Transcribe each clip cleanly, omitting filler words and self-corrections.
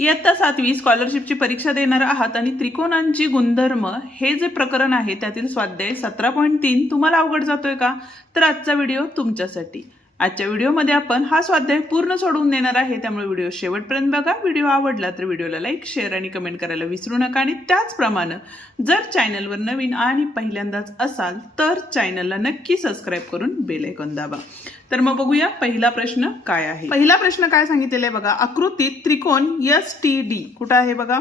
इयत्ता 7वी स्कॉलरशिपची परीक्षा देणार आहात आणि त्रिकोणांची गुणधर्म हे जे प्रकरण आहे त्यातील स्वाध्याय 17.3 तुम्हाला अवघड जातोय का? तर आजचा व्हिडिओ तुमच्यासाठी. आजच्या व्हिडिओमध्ये आपण हा स्वाध्याय पूर्ण सोडवून देणार आहे, त्यामुळे व्हिडिओ शेवटपर्यंत बघा. व्हिडिओ आवडला तर व्हिडिओला लाईक, शेअर आणि कमेंट करायला विसरू नका. आणि त्याचप्रमाणे जर चॅनलवर नवीन आणि पहिल्यांदाच असाल तर चॅनलला नक्की सबस्क्राईब करून बेल आयकॉन दाबा. तर मग बघूया पहिला प्रश्न काय आहे. पहिला प्रश्न काय सांगितलेला आहे बघा. आकृतीत त्रिकोण STD कुठं आहे बघा.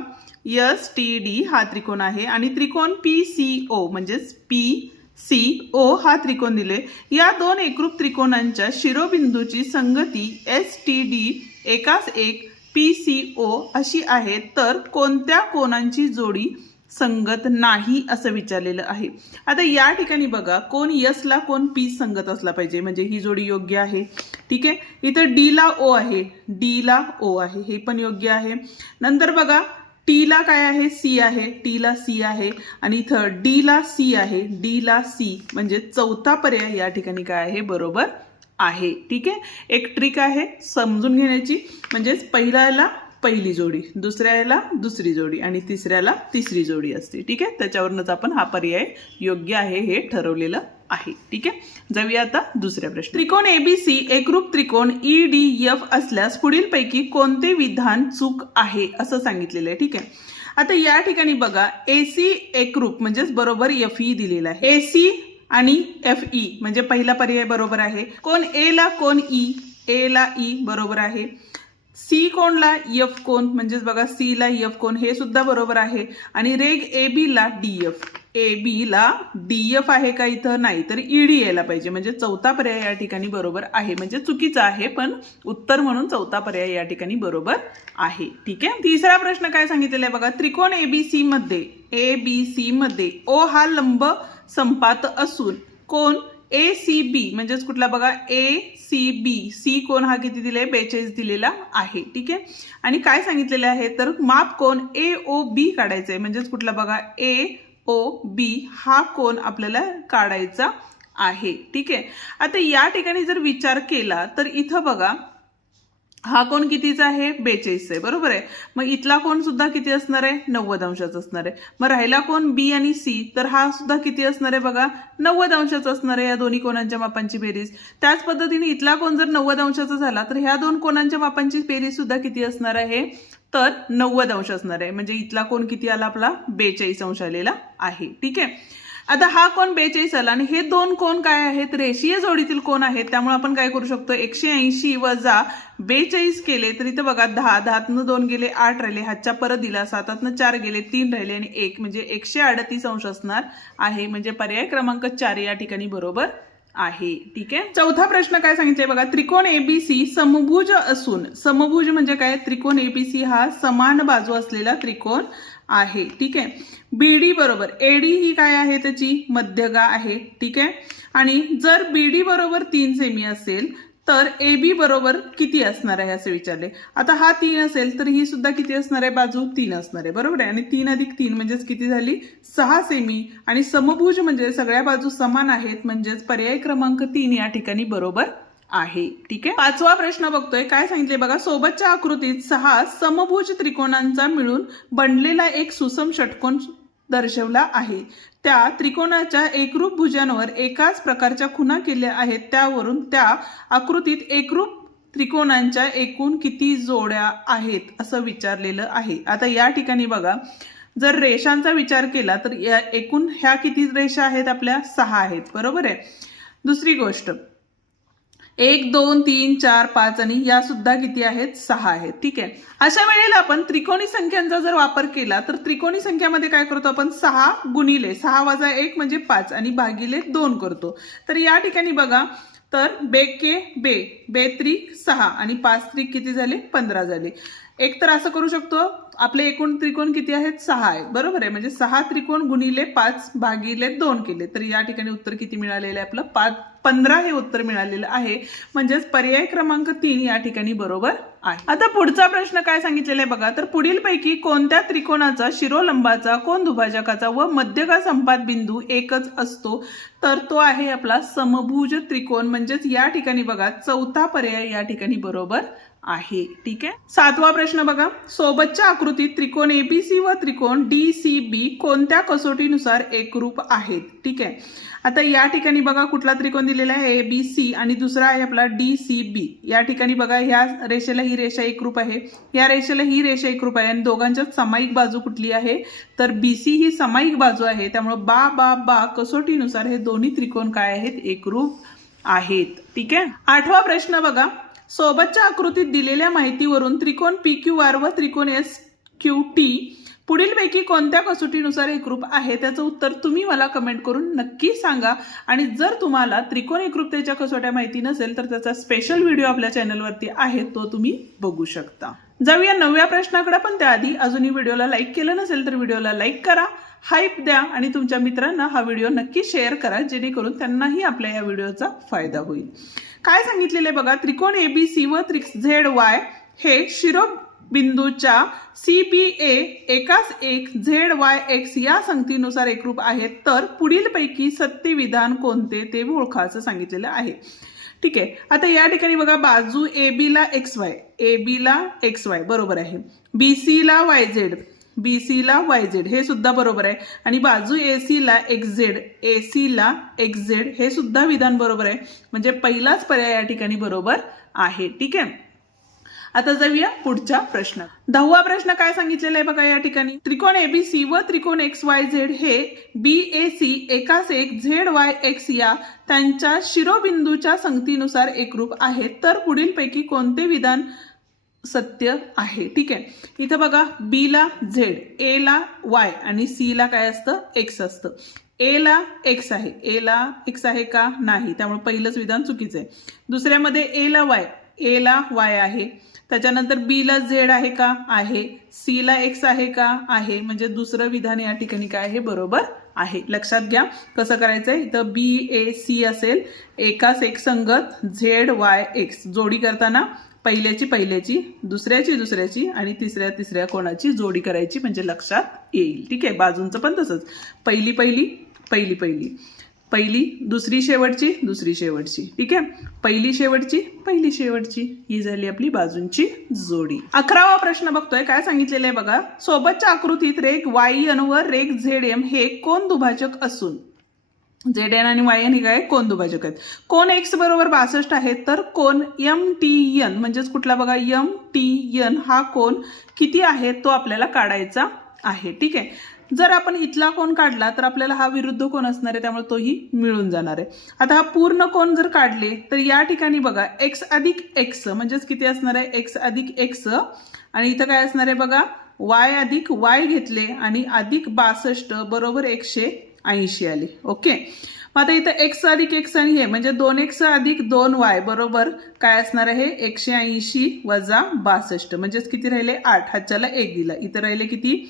STD हा त्रिकोण आहे आणि त्रिकोण PCO म्हणजेच PCO हा त्रिकोण दिले. या दोन एकरूप त्रिकोणांच्या शिरोबिंदूची संगती STD एकास एक PCO अशी आहे, तर कोणत्या कोनांची जोडी संगत नाही असं विचारलेलं आहे. आता या ठिकाणी बघा, कोण S ला कोण P संगत असला पाहिजे, म्हणजे ही जोडी योग्य आहे. ठीक आहे, इथं D ला O आहे, D ला O आहे, हे पण योग्य आहे. नंतर बघा T ला काय आहे, C आहे, T ला C आहे आणि इथं D ला C आहे, D ला C, म्हणजे चौथा पर्याय या ठिकाणी काय आहे, बरोबर आहे. ठीक आहे, एक ट्रिक आहे समजून घेण्याची, म्हणजेच पहिल्याला पहिली जोडी, दुसऱ्याला दुसरी जोडी आणि तिसऱ्याला तिसरी जोडी असते. ठीक आहे, त्याच्यावरूनच आपण हा पर्याय योग्य आहे हे ठरवलेलं आहे. ठीक आहे, जाऊया आता दुसऱ्या प्रश्न. त्रिकोण ABC एकरूप त्रिकोण EDF असल्यास पुढीलपैकी कोणते विधान चूक आहे असं सांगितलेलं आहे. ठीक आहे, आता या ठिकाणी बघा AC एकरूप म्हणजेच बरोबर FE दिलेला आहे. AC आणि FE म्हणजे पहिला पर्याय बरोबर आहे. कोण A ला कोण E, A ला E बरोबर आहे. C कोणला F कोण म्हणजेच बघा C ला F कोण हे सुद्धा बरोबर आहे. आणि रेग AB ला DF, AB ला DF आहे का इथं, नाही, तर ED यायला पाहिजे, म्हणजे चौथा पर्याय या ठिकाणी बरोबर आहे. म्हणजे चुकीचा आहे पण उत्तर म्हणून चौथा पर्याय या ठिकाणी बरोबर आहे. ठीक आहे, तिसरा प्रश्न काय सांगितलेला आहे बघा. त्रिकोण ABC मध्ये O हा लंब संपात असून कोण ACB म्हणजेच कुठला बघा ACB, C कोण हा किती दिले, 42 दिलेला आहे. ठीक आहे, आणि काय सांगितलेले आहे तर माप कोण AOB काढायचा आहे, म्हणजेच कुठला बघा AOB हा कोण आपल्याला काढायचा आहे. ठीक आहे, आता या ठिकाणी जर विचार केला तर इथं बघा हा कोण कितीचा आहे, 42 आहे, बरोबर आहे. मग इथला कोण सुद्धा किती असणार आहे, 90 अंशाचा असणार आहे. मग राहिला कोण B आणि C, तर हा सुद्धा किती असणार आहे बघा, 90 अंशाचा असणार आहे. या दोन्ही कोणांच्या मापांची बेरीज. त्याच पद्धतीने इथला कोण जर 90 अंशाचा झाला तर ह्या दोन कोणांच्या मापांची बेरीज सुद्धा किती असणार आहे, तर 90 अंश असणार आहे. म्हणजे इथला कोण किती आला आपला, 42 अंश आलेला आहे. ठीक आहे, आता हा कोण 42 आला आणि हे दोन कोण काय आहेत, रेषीय जोडीतील कोण आहेत. त्यामुळे आपण काय करू शकतो, 180 वजा 42 केले तर इथं बघा 10 2 गेले 8 राहिले, हातच्या परत दिला, 7 4 गेले 3 राहिले आणि 1 म्हणजे 138 अंश असणार आहे. म्हणजे पर्याय क्रमांक 4 या ठिकाणी बरोबर आहे. ठीक आहे, चौथा प्रश्न काय सांगितलंय बघा. त्रिकोण ABC समभुज असून, समभुज म्हणजे काय, त्रिकोण ABC हा समान बाजू असलेला त्रिकोण आहे. ठीक आहे, BD बरोबर AD ही काय आहे, त्याची मध्यगा आहे. ठीक आहे, आणि जर BD बरोबर 3 सेमी असेल तर AB बरोबर किती असणार आहे असं विचारले. आता हा 3 असेल तर ही सुद्धा किती असणार आहे, बाजू 3 असणार आहे, बरोबर आहे. आणि 3 अधिक 3 म्हणजेच किती झाली, 6 सेमी. आणि समभुज म्हणजे सगळ्या बाजू समान आहेत, म्हणजेच पर्याय क्रमांक 3 या ठिकाणी बरोबर आहे. ठीक आहे, पाचवा प्रश्न बघतोय. काय सांगितले बघा. सोबतच्या आकृतीत 6 समभुज त्रिकोणांचा मिळून बनलेला एक सुसम षटकोन दर्शवला आहे. त्या त्रिकोणाच्या एकरूप भुजांवर एकाच प्रकारच्या खुणा केल्या आहेत. त्यावरून त्या आकृतीत एकरूप त्रिकोणांच्या एकूण किती जोड्या आहेत असं विचारलेलं आहे. आता या ठिकाणी बघा, जर रेषांचा विचार केला तर या एकूण ह्या किती रेषा आहेत, आपल्या 6 आहेत, बरोबर आहे. दुसरी गोष्ट 1 2 3 4 5 आणि या सुद्धा किती आहेत, 6 आहेत. ठीक आहे, अशा वेळेला आपण त्रिकोणी संख्यांचा जर वापर केला तर त्रिकोणी संख्यामध्ये काय करतो आपण, 6 गुणिले 6 वजा 1 म्हणजे 5 आणि भागिले 2 करतो. तर या ठिकाणी बघा, तर बेके बे, बेत्रिक 6 आणि 5 त्रिक किती झाले, 15 झाले. एक तर असं करू शकतो, आपले एकूण त्रिकोण किती आहेत, 6 आहेत, बरोबर आहे. म्हणजे 6 त्रिकोण गुणिले 5 भागिले 2 केले तर या ठिकाणी उत्तर किती मिळालेलं आहे आपलं, 15 हे उत्तर मिळालेलं आहे. म्हणजेच पर्याय क्रमांक 3 या ठिकाणी बरोबर आहे. आता पुढचा प्रश्न काय सांगितलेला आहे बघा. तर पुढीलपैकी कोणत्या त्रिकोणाचा शिरोलंबाचा, कोन दुभाजकाचा व मध्यगा संपात बिंदू एकच असतो, तर तो आहे आपला समभुज त्रिकोण. म्हणजेच या ठिकाणी बघा चौथा पर्याय या ठिकाणी बरोबर आहे. ठीक आहे. 7वा प्रश्न बघा, सोबतच्या आकृतीत त्रिकोण एबीसी व त्रिकोण डीसीबी कोणत्या कसोटीनुसार एकरूप आहेत. ठीक आहे. आता या ठिकाणी बघा कुठला त्रिकोण दिलेला आहे एबीसी आणि दुसरा आहे आपला डीसीबी. या ठिकाणी बघा ह्या रेषेला ही रेषा एकरूप आहे, या रेषेला ही रेषा एकरूप आहे आणि दोघांच्यात सामायिक बाजू कुठली आहे तर बीसी ही सामायिक बाजू आहे. त्यामुळे बा बा बा कसोटीनुसार हे दोन्ही त्रिकोण काय आहेत एकरूप आहेत. ठीक आहे. 8वा प्रश्न बघा, सोबतच्या आकृतीत दिलेल्या माहितीवरून त्रिकोण PQR व त्रिकोण SQT पुढीलपैकी कोणत्या कसोटीनुसार एकरूप आहे. त्याचं उत्तर तुम्ही मला कमेंट करून नक्की सांगा. आणि जर तुम्हाला त्रिकोण एकरूपतेच्या कसोट्या माहिती नसेल तर त्याचा स्पेशल व्हिडिओ आपल्या चॅनलवरती आहे, तो तुम्ही बघू शकता. जाऊया 9व्या प्रश्नाकडे, पण त्याआधी अजूनही व्हिडिओला लाईक केलं नसेल तर व्हिडिओला लाईक करा, हाईप द्या आणि तुमच्या मित्रांना हा व्हिडिओ नक्की शेअर करा, जेणेकरून त्यांनाही आपल्या या व्हिडिओचा फायदा होईल. काय सांगितलेले बघा, त्रिकोण एबीसी व ZY हे शिरोबिंदूच्या CBA एकास एक ZYX या संगतीनुसार एकरूप आहेत, तर पुढीलपैकी सत्य विधान कोणते ते ओळखा असं सांगितलेलं आहे. ठीक आहे. आता या ठिकाणी बघा, बाजू AB ला XY बरोबर आहे, BC ला YZ हे सुद्धा बरोबर आहे आणि बाजू AC ला XZ हे सुद्धा विधान बरोबर आहे. म्हणजे पहिलाच पर्याय या ठिकाणी बरोबर आहे. ठीक आहे. आता जाऊया पुढच्या प्रश्न. 10वा प्रश्न काय सांगितलेला आहे बघा, या ठिकाणी त्रिकोण एबीसी व त्रिकोण XYZ हे BAC एकास एक ZYX या त्यांच्या शिरोबिंदूच्या संगतीनुसार एकरूप आहेत, तर पुढीलपैकी कोणते विधान सत्य आहे. ठीक आहे. इथं बघा, B ला Z, A ला Y आणि C ला काय असतं X असतं. A ला X आहे का नाही, त्यामुळे पहिलंच विधान चुकीचं आहे. दुसऱ्यामध्ये A ला Y आहे. त्याच्यानंतर B ला Z आहे का आहे, C ला X आहे का आहे, म्हणजे दुसरं विधान या ठिकाणी काय आहे बरोबर आहे. लक्षात घ्या कसं करायचंय. इथं BAC असेल, एकास एक संगत ZYX जोडी करताना पहिल्याची दुसऱ्याची आणि तिसऱ्या कोणाची जोडी करायची म्हणजे लक्षात येईल. ठीक आहे. बाजूंचं पण तसंच, पहिली दुसरी शेवटची. ठीक आहे. पहिली शेवटची ही झाली आपली बाजूंची जोडी. 11वा प्रश्न बघतोय, काय सांगितलेलं आहे बघा, सोबतच्या आकृतीत रेघ YN व रेघ ZM हे कोण दुभाजक असून ZN आणि YN हे काय कोण दुभाजक आहेत. कोण X बरोबर 62 आहे, तर कोण MTN म्हणजेच कुठला बघा MTN हा कोण किती आहे तो आपल्याला काढायचा आहे. ठीक आहे. जर आपण इथला कोण काढला तर आपल्याला हा विरुद्ध कोण असणार आहे, त्यामुळे तोही मिळून जाणार आहे. आता हा पूर्ण कोण जर काढले तर या ठिकाणी बघा X अधिक X म्हणजेच किती असणार आहे X अधिक X आणि इथं काय असणार आहे बघा Y अधिक Y घेतले आणि अधिक 62 बरोबर 180 आले. ओके. मग आता इथं X अधिक X आणि हे म्हणजे 2X अधिक 2Y बरोबर काय असणार आहे 180 वजा 62 म्हणजेच किती राहिले 8. हातच्याला 1 दिला, इथं राहिले किती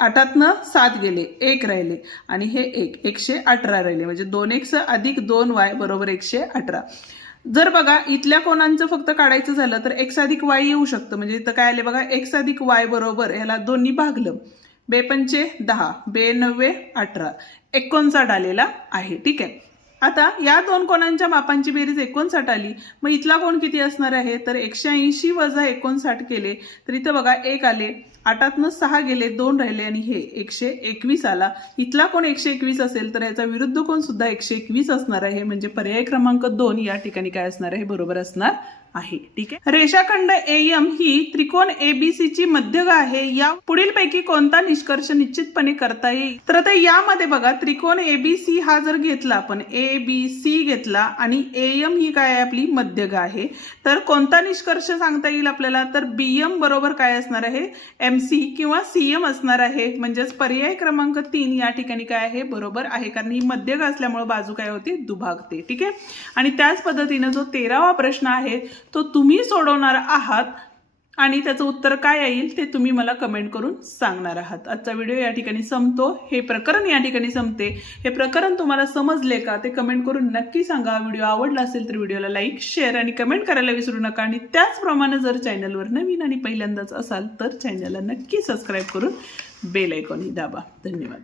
8तनं 7 गेले, 1 राहिले आणि हे 118 राहिले म्हणजे 2X अधिक 2Y बरोबर 118. जर बघा इथल्या कोणांचं फक्त काढायचं झालं तर X अधिक Y येऊ शकतं. म्हणजे इथं काय आले बघा X अधिक Y बरोबर ह्याला दोन्ही भागलं, 2×5 = 10, 2×9 = 18, 59 आलेला आहे. ठीक आहे. आता या दोन कोणांच्या मापांची बेरीज 59 आली, मग इथला कोण किती असणार आहे तर 180 वजा 59 केले तर इथं बघा 1 आले, 8तनं 6 गेले, 2 राहिले आणि हे 121 आला. इथला कोण 121 असेल तर याचा विरुद्ध कोण सुद्धा 121 असणार आहे. म्हणजे पर्याय क्रमांक 2 या ठिकाणी काय असणार आहे बरोबर असणार आहे. ठीक आहे. रेषाखंड AM ही त्रिकोण ABC ची मध्यगा आहे. या पुढीलपैकी कोणता निष्कर्ष निश्चितपणे करता येईल. तर आता यामध्ये बघा त्रिकोण ABC हा जर घेतला आपण ABC घेतला आणि AM ही काय आहे आपली मध्यगा आहे, तर कोणता निष्कर्ष सांगता येईल आपल्याला तर BM बरोबर काय असणार आहे MC किंवा CM असणार आहे. म्हणजेच पर्याय क्रमांक 3 या ठिकाणी काय आहे बरोबर आहे, कारण ही मध्यगा असल्यामुळे बाजू काय होते दुभागते. ठीक आहे. आणि त्याच पद्धतीने जो 13वा प्रश्न आहे तो तुम्ही सोडवणार आहात आणि त्याचं उत्तर काय येईल ते तुम्ही मला कमेंट करून सांगणार आहात. आजचा व्हिडिओ या ठिकाणी संपतो. हे प्रकरण या ठिकाणी संपते. हे प्रकरण तुम्हाला समजले का ते कमेंट करून नक्की सांगा. व्हिडिओ आवडला असेल तर व्हिडिओला लाईक, शेअर आणि कमेंट करायला विसरू नका. आणि त्याचप्रमाणे जर चॅनलवर नवीन आणि पहिल्यांदाच असाल तर चॅनलला नक्की सबस्क्राईब करून बेल आयकॉनही दाबा. धन्यवाद.